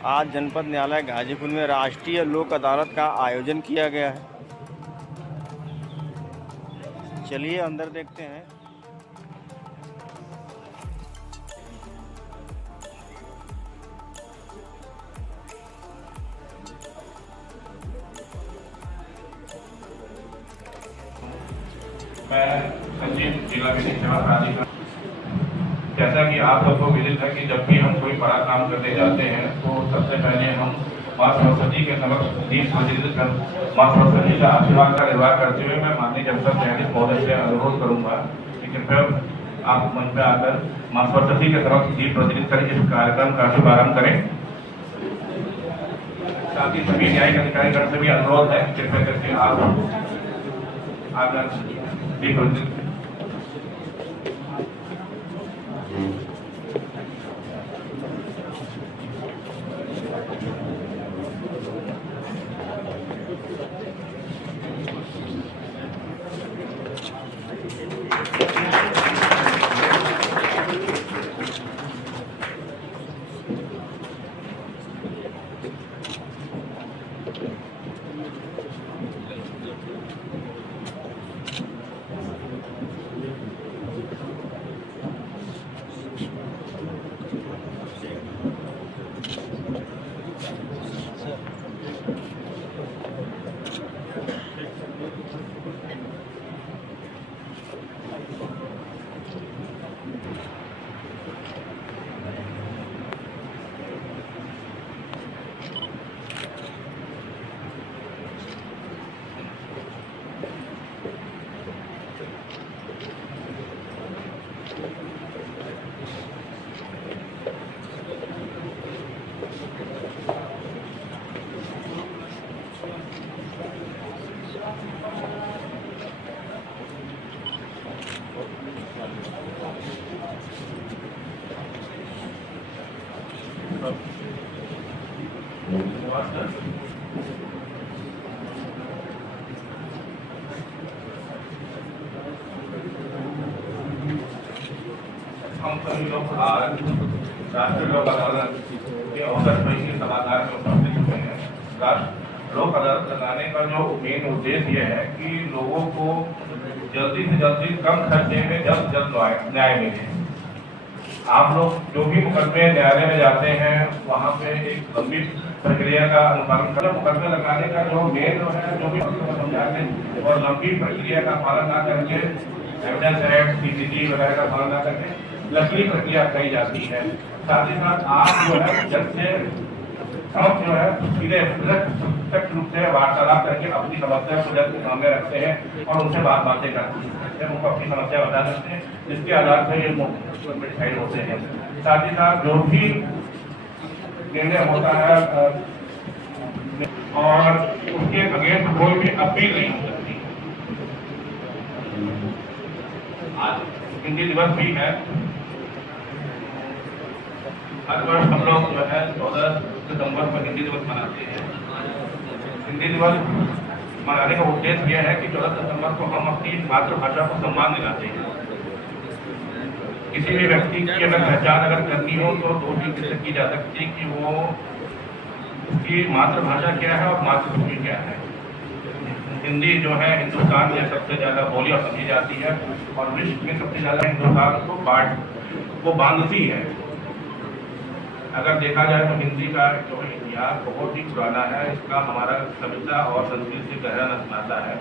आज जनपद न्यायालय गाजीपुर में राष्ट्रीय लोक अदालत का आयोजन किया गया है। चलिए अंदर देखते हैं। मैं सचिव जिला विधिक सेवा प्राधिकरण। जैसा कि आप सबको विदित है कि जब भी हम कोई बड़ा काम करने जाते हैं तो सबसे पहले हम माँ सरस्वती के समक्ष दीप प्रज्वलित कर माँ सरस्वती का आशीर्वाद का निर्वाह करते हुए मैं माननीय जनपद न्यायाधीश महोदय से अनुरोध करूंगा कि कृपया आप मंच पे आकर माँ सरस्वती के समक्ष दीप प्रज्वलित कर इस कार्यक्रम का शुभारंभ करें। साथ ही सभी न्यायिक अधिकारीगण से भी अनुरोध है कृपया करके आप आकर दीप प्रज्वलित। हम सभी लोग आज राष्ट्रीय लोक अदालत के अवसर पर इसी सभागार में उपस्थित हुए हैं। राष्ट्रीय लोक अदालत लगाने का जो मेन उद्देश्य यह है कि लोगों को जल्दी से जल्दी कम खर्चे में जल्द न्याय मिले। आप लोग जो भी मुकदमे न्यायालय में जाते हैं वहाँ पे एक लंबी प्रक्रिया का अनुपालन कर मुकदमे लगाने का जो मेन है जो भी समझाते हैं और लंबी प्रक्रिया का पालन न करके एविडेंस एक्ट सीसीटी वगैरह का पालन न करके लंबी प्रक्रिया कही जाती है। साथ ही साथ आप जो है जज से समझ जो है सीधे प्रत्यक्ष रूप से वार्तालाप करके अपनी समस्या को जज के सामने रखते हैं और उनसे बातें करते हैं, उनको अपनी समस्या बता सकते हैं, जिसके आधार पर ये डिसाइड होते हैं। साथ ही साथ जो भी निर्णय होता है और उसके अगेंस्ट कोई भी अपील नहीं हो सकती। आज हिंदी दिवस भी है। हर वर्ष हम लोग जो है 14 सितंबर को हिंदी दिवस मनाते हैं। हिंदी दिवस मनाने का उद्देश्य यह है कि 14 सितंबर को हम अपनी मातृभाषा को सम्मान दिलाते हैं। किसी भी व्यक्ति की अगर पहचान अगर करनी हो तो दो चीज की जा सकती है कि वो उसकी मातृभाषा क्या है और मातृभूमि क्या है। हिंदी जो है हिंदुस्तान में सबसे ज्यादा बोली और समझी जाती है और विश्व में सबसे ज्यादा हिंदुस्तान को बांधती है। अगर देखा जाए तो हिंदी का जो इतिहास बहुत ही पुराना है। इसका हमारा सभ्यता और संस्कृति से गहरा नाता है।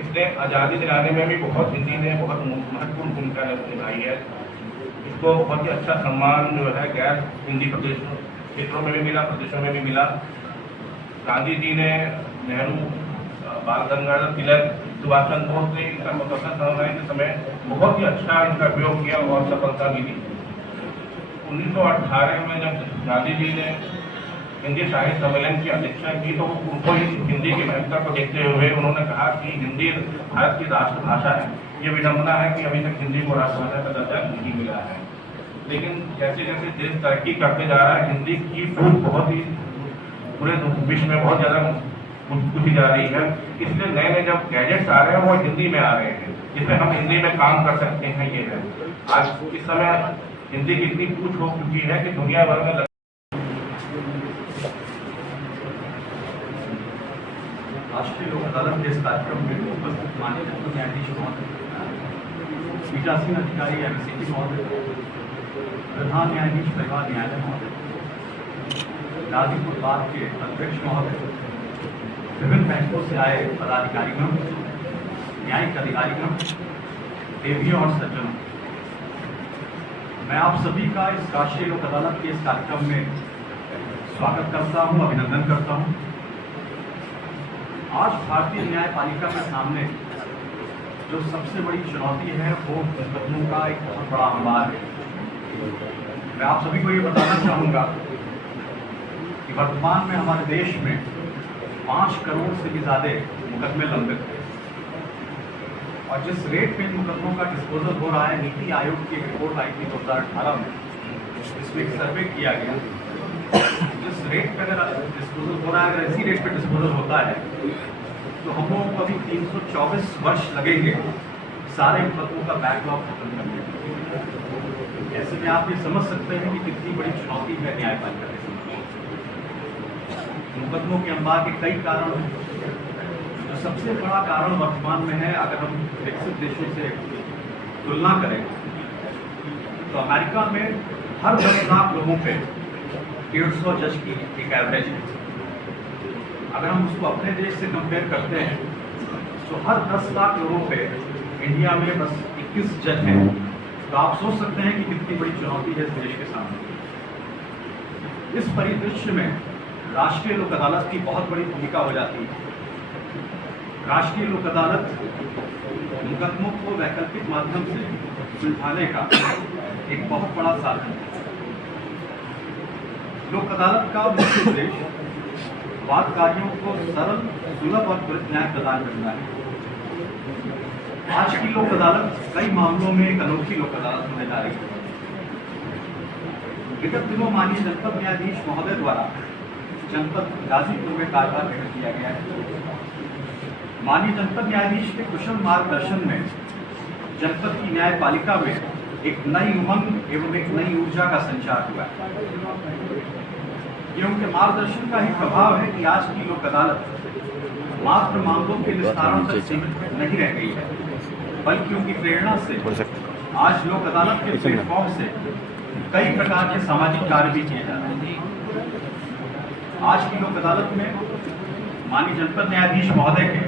इसने आज़ादी दिलाने में भी हिंदी ने बहुत महत्वपूर्ण भूमिका निभाई है। इसको बहुत ही अच्छा सम्मान जो है गैर हिंदी क्षेत्रों में भी मिला, प्रदेशों में भी मिला। गांधी जी ने, नेहरू, बाल गंगाधर तिलक, सुभाष चंद्र बोस ने इनका स्वतंत्रता संग्राम के समय बहुत ही अच्छा इनका प्रयोग किया और सफलता मिली। 1918 में जब गांधी जी ने हिंदी साहित्य सम्मेलन की अध्यक्षता की तो उनको हिंदी की महत्ता को देखते हुए उन्होंने कहा कि हिंदी भारत की राष्ट्रभाषा है। ये विडंबना है कि अभी तक हिंदी को राष्ट्रभाषा का दर्जा नहीं मिला है। लेकिन जैसे जैसे देश तरक्की करते जा रहा है हिंदी की फूट बहुत ही पूरे विश्व में बहुत ज़्यादा पूछी जा रही है। इसलिए नए नए जब गैजेट्स आ रहे हैं वो हिंदी में आ रहे हैं जिसमें हम हिंदी में काम कर सकते हैं। ये है आज इस समय हिंदी की इतनी पूछ हो चुकी है कि दुनिया भर में अदालत के इस कार्यक्रम में उपस्थित माननीय मुख्य न्यायाधीश महोदय, पीठासीन अधिकारी एमसीटी महोदय, प्रधान न्यायाधीश परिवार न्यायालय महोदय, गाजीपुर बार के अध्यक्ष महोदय, विभिन्न बैंकों से आए पदाधिकारीगण, न्यायिक अधिकारीगण, देवियों और सज्जनों, मैं आप सभी का इस राष्ट्रीय लोक अदालत के इस कार्यक्रम में स्वागत करता हूं, अभिनंदन करता हूं। आज भारतीय न्यायपालिका के सामने जो सबसे बड़ी चुनौती है वो मुकदमों का एक बहुत बड़ा अंबार है। मैं आप सभी को ये बताना चाहूँगा कि वर्तमान में हमारे देश में 5 करोड़ से भी ज़्यादा मुकदमे लंबित हैं और जिस रेट पे इन मुकदमों का डिस्पोजल हो रहा है, नीति आयोग की एक रिपोर्ट आई थी 2018 में, जिसमें एक सर्वे किया गया, जिस रेट पे अगर डिस्पोजल हो रहा है, अगर इसी रेट पे डिस्पोजल होता है तो हम लोगों को अभी 324 वर्ष लगेंगे सारे मुकदमों का बैकलॉग खत्म करने में। ऐसे में आप ये समझ सकते हैं कि कितनी बड़ी चुनौती है न्यायपालिका के सामने। मुकदमों के अंबार के कई कारण हैं। जो सबसे बड़ा कारण वर्तमान में है, अगर हम विकसित देशों से तुलना करें तो अमेरिका में हर 10 लाख लोगों पे 150 जज की एक एवरेज है। अगर हम उसको अपने देश से कंपेयर करते हैं तो हर 10 लाख लोगों पे इंडिया में बस 21 जज हैं। तो आप सोच सकते हैं कि कितनी बड़ी चुनौती है इस देश के सामने। इस परिदृश्य में राष्ट्रीय लोक अदालत की बहुत बड़ी भूमिका हो जाती है। राष्ट्रीय लोक अदालत मुकदमों को वैकल्पिक माध्यम से सुलझाने का एक बहुत बड़ा साधन है। लोक अदालत का मुख्य उद्देश्य वादकारियों को सरल, सुलभ और त्वरित न्याय प्रदान करना है। आज की लोक अदालत कई मामलों में एक अनोखी लोक अदालत होने जा रही है। विगत दिनों माननीय जनपद न्यायाधीश महोदय द्वारा जनपद गाजीपुर में कार्यभार ग्रहण किया गया है। माननीय जनपद न्यायाधीश के कुशल मार्गदर्शन में जनपद की न्यायपालिका में एक नई उमंग एवं एक नई ऊर्जा का संचार हुआ है। ये उनके मार्गदर्शन का ही प्रभाव है कि आज की लोक अदालत मात्र मामलों के निस्तारण तक सीमित नहीं रह गई है, बल्कि उनकी प्रेरणा से आज लोक अदालत के प्लेटफॉर्म से कई प्रकार के सामाजिक कार्य भी किए जा रहे हैं। आज की लोक अदालत में माननीय जनपद न्यायाधीश महोदय के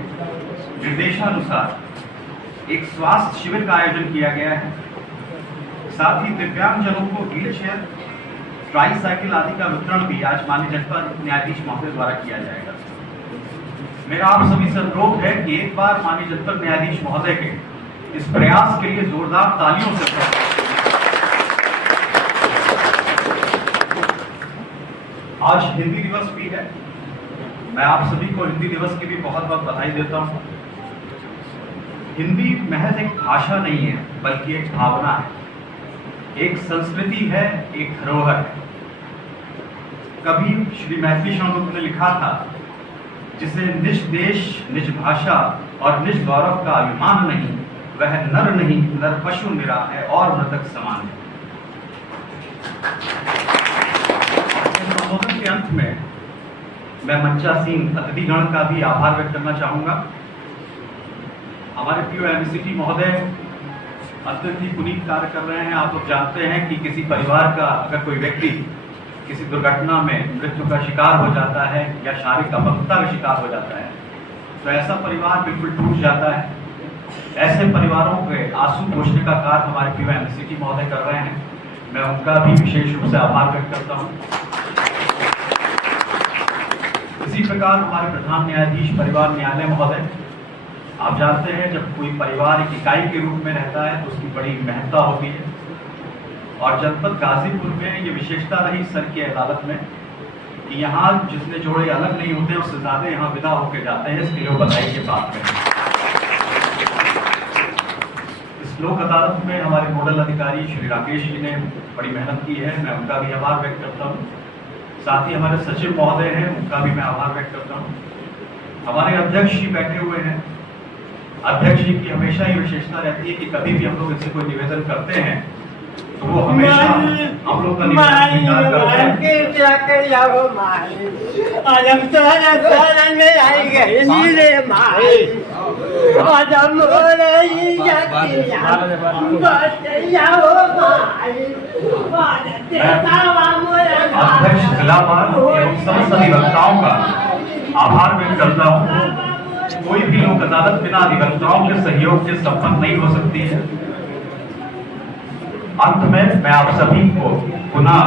निर्देशानुसार एक स्वास्थ्य शिविर का आयोजन किया गया है। साथ ही दिव्यांगजनों को व्हील चेयर, ट्राईसाइकिल आदि का वितरण भी आज माननीय जनपद न्यायाधीश महोदय द्वारा किया जाएगा। मेरा आप सभी से अनुरोध है कि एक बार माननीय जनपद न्यायाधीश महोदय के इस प्रयास के लिए जोरदार तालियों से आज हिंदी दिवस भी है। मैं आप सभी को हिंदी दिवस की भी बहुत बहुत बधाई देता हूँ। हिंदी महज एक भाषा नहीं है, बल्कि एक भावना है, एक संस्कृति है, एक धरोहर है। कभी श्री मैथिली शंकर ने लिखा था, जिसे निज देश, निज भाषा और निज गौरव का अभिमान नहीं, वह नर नहीं, नर पशु निरा है और मृतक समान है। संबोधन के अंत में मैं मंचासीन अतिथिगण का भी आभार व्यक्त करना चाहूंगा। हमारे पीओ एमसीटी महोदय अत्यंत ही पुनीत कार्य कर रहे हैं। आप लोग जानते हैं कि किसी परिवार का अगर कोई व्यक्ति किसी दुर्घटना में मृत्यु का शिकार हो जाता है या शारीरिक अपंगता का शिकार हो जाता है तो ऐसा परिवार बिल्कुल टूट जाता है। ऐसे परिवारों के आंसू पोंछने का कार्य हमारे पीओ एमसीटी महोदय कर रहे हैं। मैं उनका भी विशेष रूप से आभार व्यक्त करता हूँ। इसी प्रकार हमारे प्रधान न्यायाधीश परिवार न्यायालय महोदय, आप जानते हैं जब कोई परिवार एक इकाई के रूप में रहता है तो उसकी बड़ी महत्ता होती है और जनपद गाजीपुर में ये विशेषता रही सर की अदालत में कि यहाँ जितने जोड़े अलग नहीं होते उससे ज़्यादा यहाँ विदा होकर जाते हैं। इसके लिए बधाई के बात करें। इस लोक अदालत में हमारे नोडल अधिकारी श्री राकेश जी ने बड़ी मेहनत की है, मैं उनका भी आभार व्यक्त करता हूँ। साथ ही हमारे सचिव महोदय हैं, उनका भी मैं आभार व्यक्त करता हूँ। हमारे अध्यक्ष जी बैठे हुए हैं। अध्यक्ष जी की हमेशा ही विशेषता रहती है कि कभी भी हम लोग इनसे कोई निवेदन करते हैं तो वो हमेशा हम लोग का निवेदन स्वीकार करते हैं। जाओ माई आलम तोरा शरण में आई गई नीले माई आदम रही जतिया बच जाओ माई अध्यक्ष जिलापाल एवं समस्त अधिवक्ताओं का आभार व्यक्त करता हूँ। कोई भी लोक अदालत बिना अधिवक्ताओं के सहयोग के संपन्न नहीं हो सकती है। अंत में मैं आप सभी को पुनः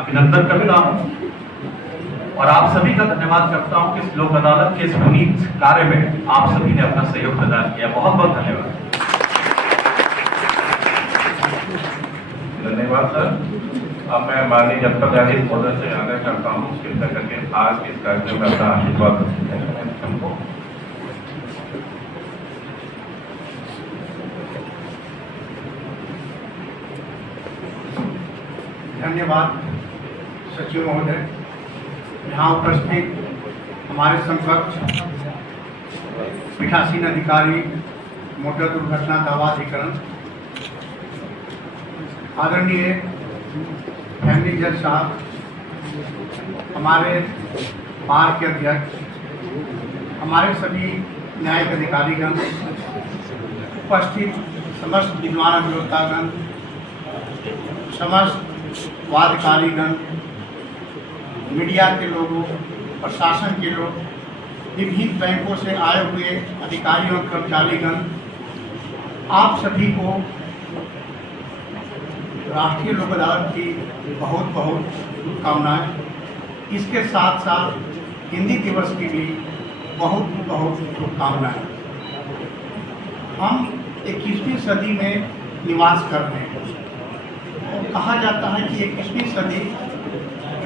अभिनंदन करता हूँ और आप सभी का धन्यवाद करता हूँ कि इस लोक अदालत के इस पुनीत कार्य में आप सभी ने अपना सहयोग प्रदान किया। बहुत बहुत धन्यवाद। धन्यवाद सर। अब मैं माननीय जनता न्यायाधीश महोदय से आग्रह करता हूँ कृपया करके आज के इस कार्यक्रम में अपना आशीर्वाद हमको। धन्यवाद सचिव महोदय। यहाँ उपस्थित हमारे समकक्ष पीठासीन अधिकारी मोटर दुर्घटना दावा अधिकरण, आदरणीय फैमिली जज साहब, हमारे बार के अध्यक्ष, हमारे सभी न्यायिक अधिकारीगण, उपस्थित समस्त विद्वान अभियोक्तागण, समस्त वादकारीगण, मीडिया के लोगों, प्रशासन के लोग, विभिन्न बैंकों से आए हुए अधिकारी और कर्मचारीगण, आप सभी को राष्ट्रीय लोक अदालत की बहुत बहुत शुभकामनाएं। इसके साथ साथ हिंदी दिवस की भी बहुत बहुत शुभकामनाएं। हम 21वीं सदी में निवास कर रहे हैं और कहा जाता है कि 21वीं सदी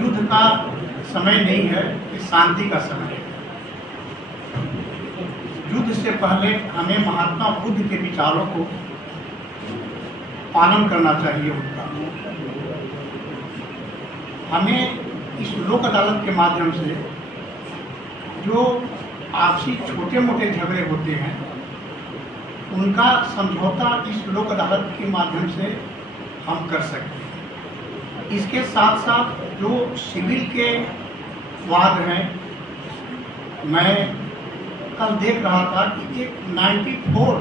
युद्ध का समय नहीं है, कि शांति का समय है। युद्ध से पहले हमें महात्मा बुद्ध के विचारों को पालन करना चाहिए। उनका हमें इस लोक अदालत के माध्यम से जो आपसी छोटे मोटे झगड़े होते हैं उनका समझौता इस लोक अदालत के माध्यम से हम कर सकते हैं। इसके साथ साथ जो सिविल के वाद हैं, मैं कल देख रहा था कि एक 94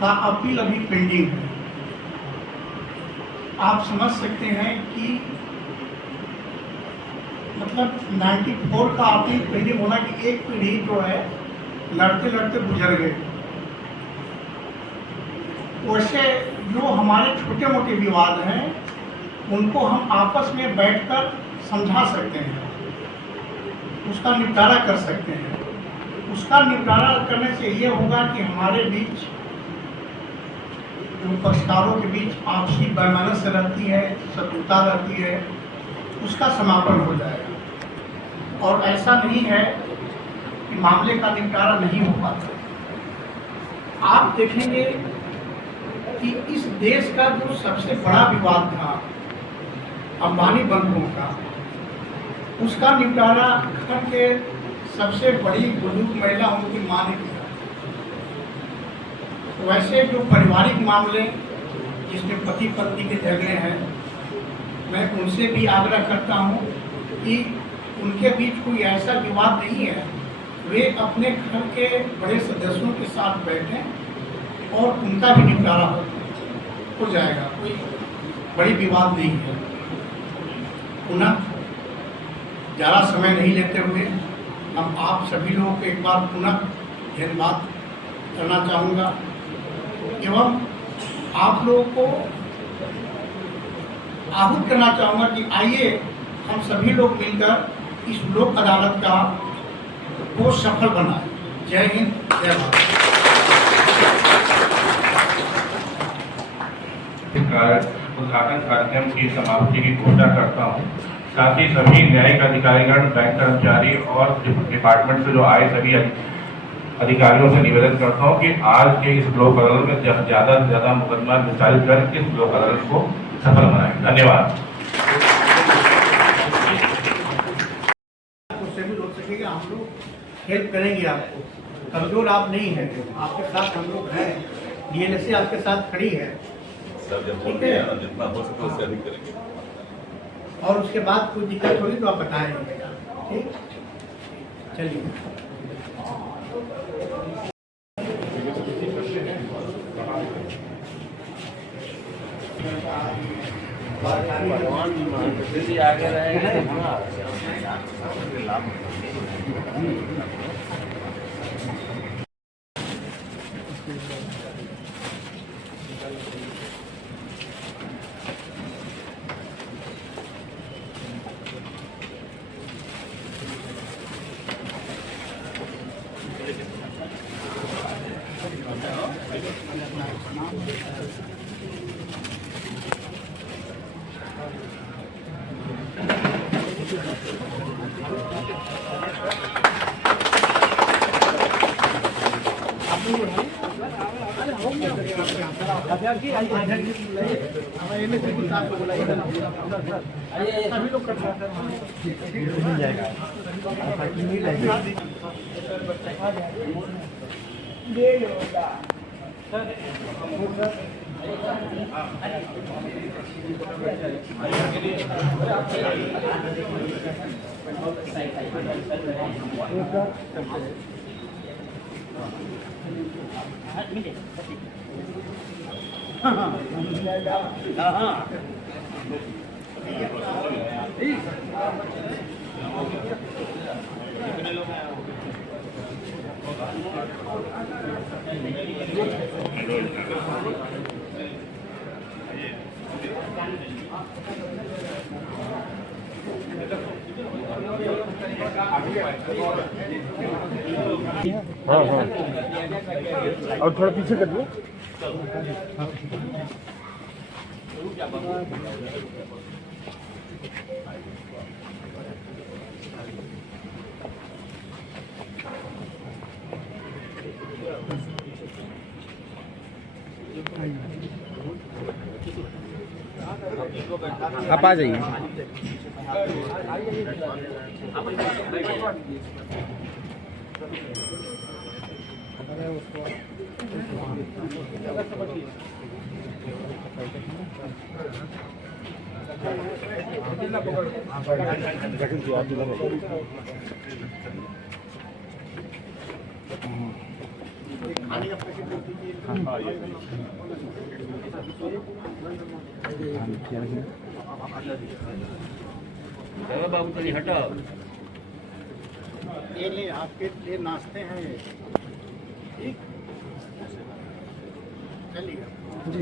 का अपील अभी पेंडिंग है। आप समझ सकते हैं कि मतलब 94 का अपील पेंडिंग होना कि एक पीढ़ी जो है लड़ते लड़ते गुजर गए। वैसे जो हमारे छोटे मोटे विवाद हैं उनको हम आपस में बैठकर समझा सकते हैं, उसका निपटारा कर सकते हैं। उसका निपटारा करने से ये होगा कि हमारे बीच जो पक्षकारों के बीच आपसी वैमनस्य रहती है, शत्रुता रहती है, उसका समापन हो जाएगा। और ऐसा नहीं है कि मामले का निपटारा नहीं हो पाता। आप देखेंगे कि इस देश का जो सबसे बड़ा विवाद था अंबानी बंधुओं का, उसका निपटारा घर के सबसे बड़ी बुजुर्ग महिला उनकी मां ने किया। वैसे जो पारिवारिक मामले जिसमें पति पत्नी के झगड़े हैं, मैं उनसे भी आग्रह करता हूं कि उनके बीच कोई ऐसा विवाद नहीं है, वे अपने घर के बड़े सदस्यों के साथ बैठें और उनका भी निपटारा हो जाएगा। कोई बड़ी विवाद नहीं है। पुनः ज़्यादा समय नहीं लेते हुए हम आप सभी लोगों को एक बार पुनः धन्यवाद करना चाहूँगा एवं आप लोगों को आहूत करना चाहूँगा कि आइए हम सभी लोग मिलकर इस लोक अदालत का को सफल बनाएं। जय हिंद, जय भारत। उद्घाटन कार्यक्रम की समाप्ति की घोषणा करता हूँ। साथ ही सभी न्यायिक अधिकारीगण, बैंक कर्मचारी और डिपार्टमेंट से जो आए सभी अधिकारियों से निवेदन करता हूँ कि आज के इस लोक अदालत में ज़्यादा से ज़्यादा मुकदमा निस्तारित कर इस लोक अदालत को सफल बनाएं। धन्यवाद। उससे भी हो सकेगा, हम लोग हेल्प करेंगे आपको। कमजोर आप नहीं हैं, आपके साथ हम लोग हैं। डीएलएसए आपके साथ खड़ी है। ठीक है, जितना हो सके उससे अधिक करेंगे। और उसके बाद कोई दिक्कत होगी तो आप बताएंगे। ठीक, चलिए। आगे रहेगा। हाँ हाँ, और थोड़ा पीछे कर दो। आप आ जाइए। बाबू चलिए हटाओ। ये ले, आपके लिए नाश्ते हैं ये। ठीक, चलिए जी।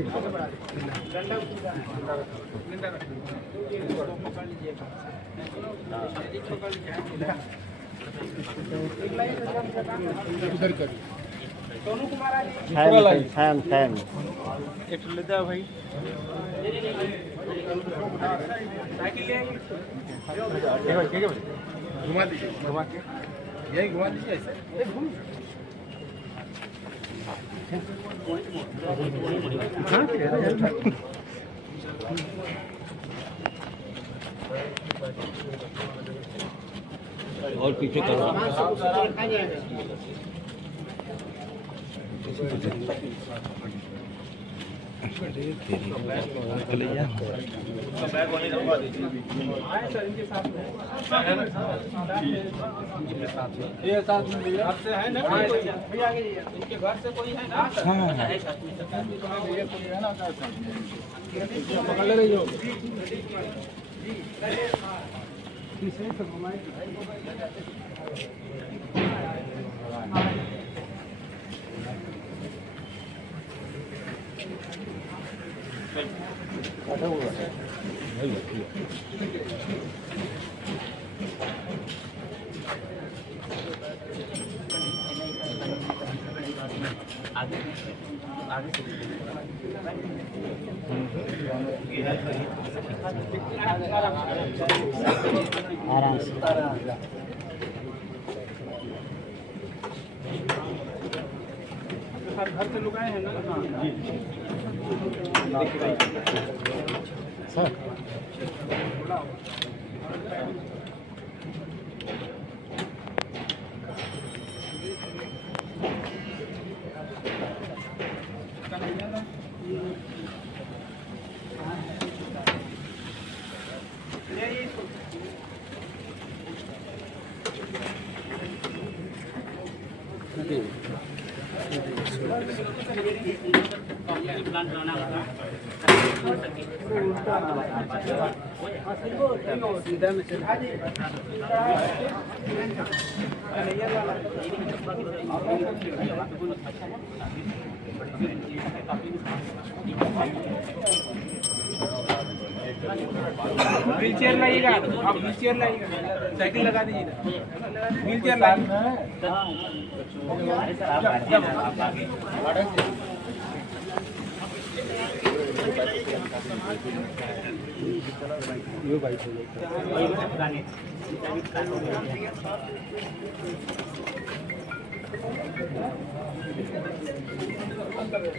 फैन फैन एक लेता है भाई। घुमा दीजिए, घुमा के यही घुमा दीजिए ऐसे। और पीछे करो। बैग वहीं रखवा दीजिए। ये साथ में भैया आपसे है ना, भैया इनके घर से कोई है ना? हाँ ये कोई है ना, पकड़ ले रही हो। आराम से घर से लोग आए हैं ना? सर ये व्हील चेयर लाइएगा आप, व्हील चेयर लाइएगा, साइकिल लगा दीजिए, व्हील चेयर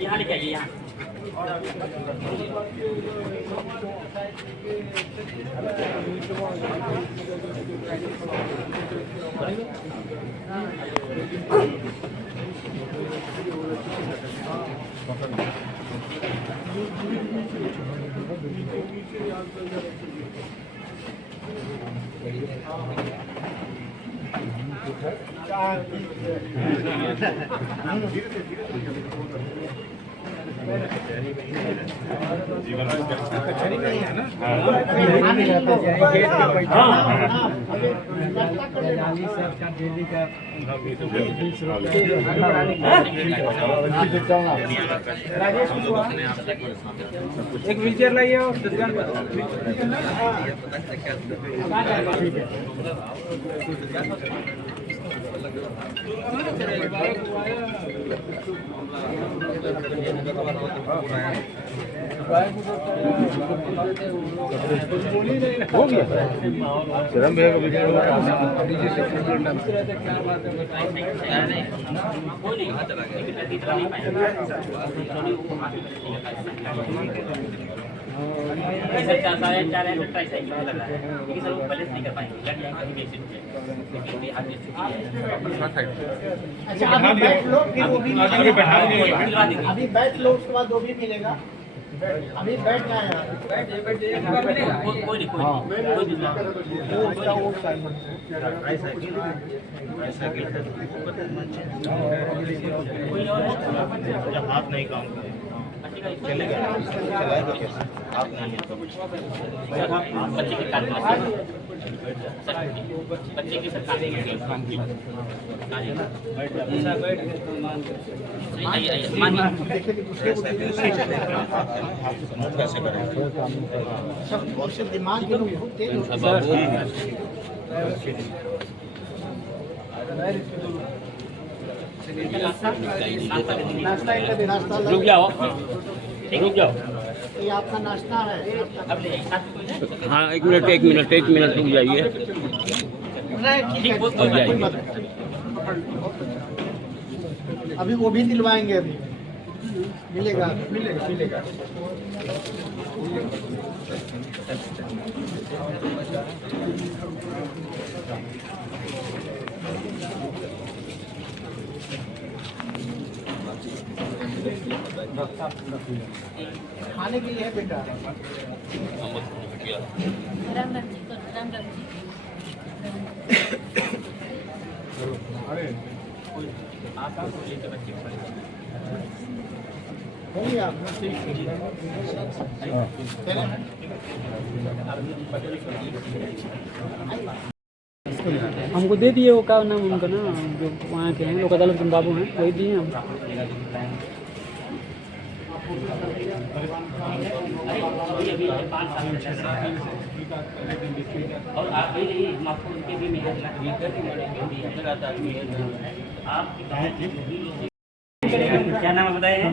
यहाँ लेके आइए यहाँ। एक व्हील चेयर लाइए और हो गया शर्म सर 4 है तो ट्राईसाइकिल लग रहा है, क्योंकि सर वो बैलेंस नहीं कर पाएंगे, लग जाएंगे कहीं बेसिक पे, क्योंकि हाथ में स्थिति है। अच्छा अभी बैठ लो फिर वो भी मिलेगा। अभी बैठ लो उसके बाद वो भी मिलेगा। अभी बैठ जाए कोई नहीं हाथ नहीं काम करे चलेगा चलाएगा कैसे हाथ नहीं है तो बच्चे के काट बच्चे की सरकार कैसे करें सब दिमाग के लोग बहुत तेज होते हैं। रुक जाओ रुक जाओ। ये आपका नाश्ता है। हाँ एक मिनट रुक जाइए। ठीक है अभी वो भी दिलवाएंगे अभी मिलेगा मिलेगा मिलेगा। खाने के लिए है बेटा। राम राम जी राम राम जी। हो गया हमको दे दिए वो क्या नाम उनका ना, जो वहाँ के हैं लोक अदालत के बाबू हैं, वही दिए हम। और आप भी नहीं आपको उनके भी मेहनत आप क्या नाम बताए हैं?